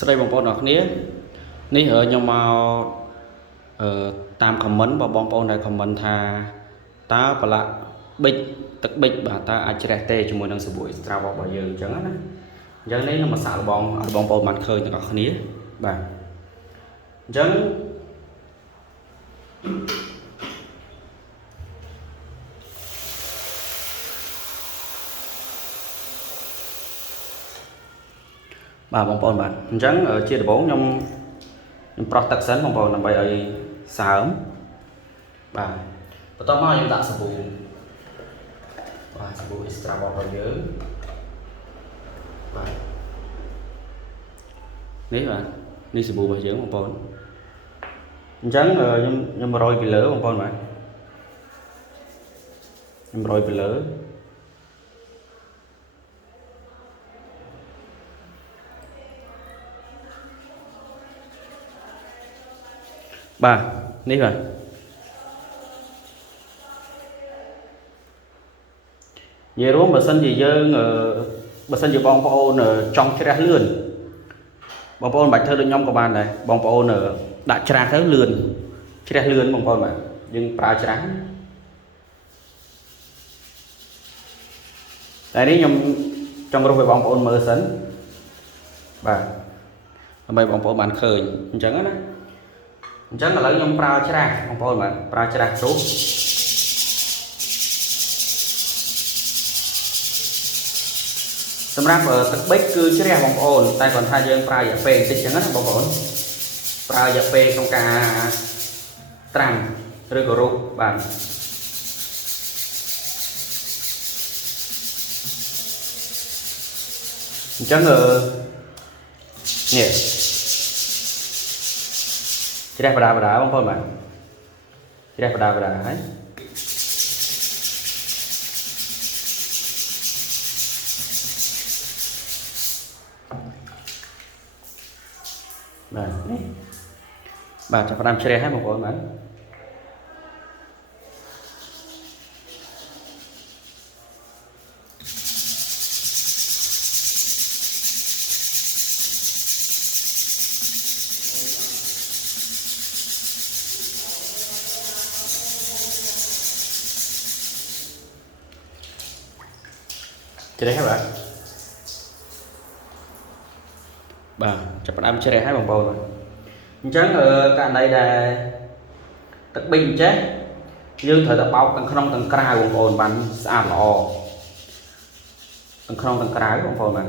ស្ដីបងប្អូនអរគ្នានេះខ្ញុំមកតាម comment បងប្អូនដែល comment ថាតើប្រឡាក់ប៊ិចទឹកប៊ិចបាទតើអាចជ្រះទេជាមួយនឹងសាប៊ូ extra របស់យើងអញ្ចឹងណាអញ្ចឹងនេះខ្ញុំមកសាកល្បងឲ្យបងប្អូនបានឃើញទាំងអស់គ្នាបាទអញ្ចឹងបាទបងប្អូនបាទអញ្ចឹងជាដំបូងខ្ញុំប្រោះទឹកសិនបងប្អូនដើម្បីឲ្យសើមបាទបន្ទាប់មកខ្ញុំដាក់សាប៊ូបាទសាប៊ូ extra របស់យើងបាទនេះបាទនេះសាប៊ូរបស់យើងបងប្អូនអញ្ចឹងខ្ញុំរោយពីលើបងប្អូនបាទខ្ញុំរោយពីលើបាទនេះបាទនិយាយរួមបើសិនជាយើងបើសិនជាបងប្អូនចង់ជ្រះលឿនបងប្អូនមិនបាច់ធ្វើដូចខ្ញុំក៏បានដែរបងប្អូនដាក់ច្រាសទៅលឿនជ្រះលឿនបងប្អូនបាទយើងប្រើច្រាសតែនេះខ្ញុំចង់រកឲ្យបងប្អូនមើលសិនបាទដើម្បីបងប្អូនបានឃើញអញ្ចឹងណាអញ្ចឹងឥឡូវខ្ញុំប្រើច្រាសបងប្អូនបាទប្រើច្រាសទូសម្រាប់ទឹកប៊ិចគឺជ្រះបងប្អូនតែគាត់ថាយើងប្រើរយៈពេលបន្តិចអញ្ចឹងណាបងប្អូនប្រើរយៈពេលក្នុងការត្រាំឬក៏រុះបាទអញ្ចឹងនេះជ្រះបដាបងប្អូនបាទជ្រះបដាហើយបាទនេះបាទចាប់ផ្ដើមជ្រះហើយបងប្អូនបាទជ្រះហើយបាទចាប់ផ្ដើមជ្រះហើយបងប្អូនបាទអញ្ចឹងករណីដែលទឹកប៊ិចអញ្ចេះយើងត្រូវតែបោកទាំងក្នុងទាំងក្រៅបងប្អូនបានស្អាតល្អទាំងក្នុងទាំងក្រៅបងប្អូនបាទ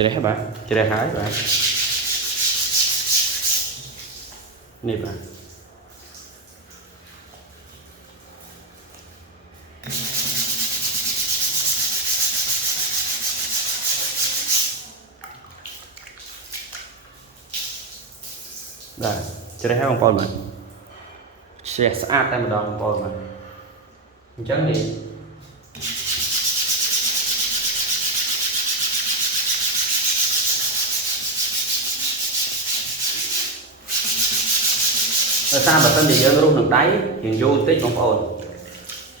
ជ្រះបាទជ្រះហើយបាទនេះបាទបាទជ្រះហើយបងប្អូនបាទជ្រះស្អាតតែម្ដងបងប្អូនបាទអញ្ចឹងនេះដោយសារបើសិនជាយើងរុះនឹងដៃរៀងយូរបន្តិចបងប្អូន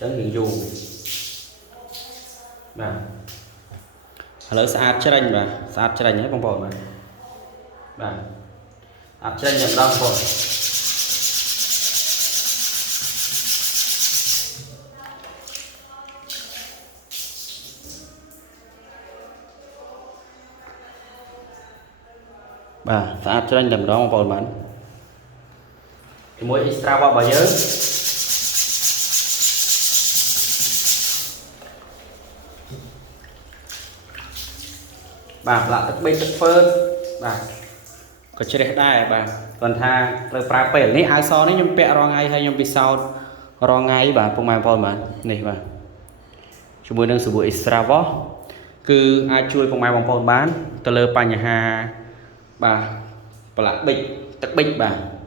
អញ្ចឹងរៀងយូរបាទឥឡូវស្អាតច្រាញ់បាទស្អាតច្រាញ់ហើយបងប្អូនបាទបាទស្អាតច្រាញ់តែម្ដងបងប្អូនបាទស្អាតច្រាញ់តែម្ដងបងប្អូនបាទជាមួយ extra របស់យើងបាទប្រឡាក់ទឹកប៊ិចទឹកហ្វឺតបាទក៏ជ្រះដែរបាទគាត់ថាត្រូវប្រើពេលនេះអាវសនេះខ្ញុំពាក់រាល់ថ្ងៃហើយខ្ញុំពិសោធន៍រាល់ថ្ងៃបាទពុកម៉ែបងប្អូនបាទនេះបាទជាមួយនឹងសាប៊ូ extra គឺអាចជួយពុកម៉ែបងប្អូនបានទៅលើបញ្ហាបាទប្រឡាក់ប៊ិចទឹកប៊ិចបាទ